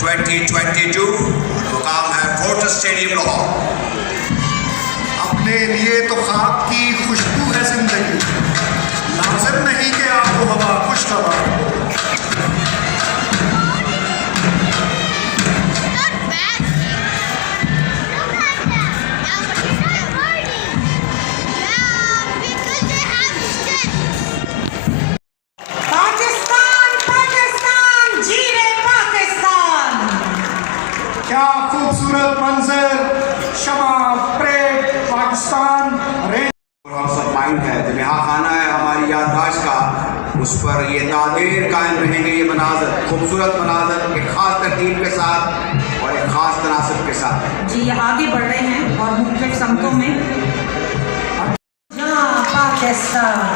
2022 मुकाम है Fortis stadium Lahore. अपने लिए तो खाक की खुशबू है जिंदगी, लाजिम नहीं कि आपको हवा खुशगवार हो। क्या खूबसूरत मंजर, शमा परेड पाकिस्तान माइंड है जो यहाँ खाना है हमारी याददाश्त का, उस पर ये तादेर कायम रहेंगे। ये मनाजर, खूबसूरत मनाजर एक खास तरतीब के साथ और एक खास तनासब के साथ जी आगे बढ़ रहे हैं और मुख्तलिफ समतों में। यहाँ पाकिस्तान,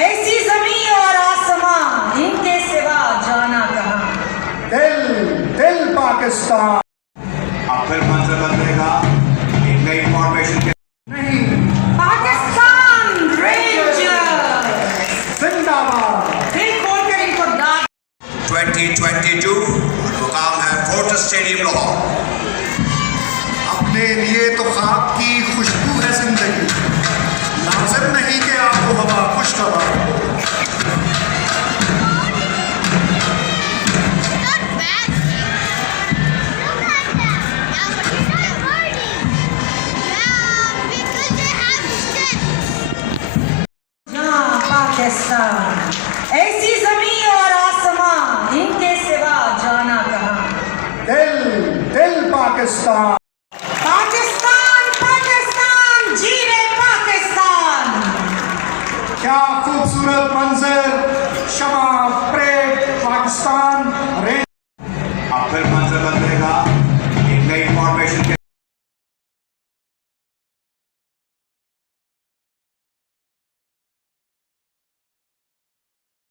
ऐसी जमीन और आसमां, इनके सिवा जाना कहाँ। दिल पाकिस्तान। अब फिर मंजर बदलेगा एक नई फॉर्मेशन के नहीं, पाकिस्तान रेंजर्स जिंदाबाद। दिल खोलकर इनको दाद। 2022 मुकाम है फोर्टिस स्टेडियम लाहौर। अपने लिए तो खाक की खुशबू है जिंदगी, लाजिम नहीं कि आपको हवा खुशगवार हो। यहाँ पाकिस्तान, ऐसी जमीन और आसमां, इनके सिवा जाना कहाँ। दिल पाकिस्तान। पाकिस्तान पाकिस्तान जीवे पाकिस्तान। क्या खूबसूरत मंजर, शमा परेड पाकिस्तान। अब फिर मंजर बदलेगा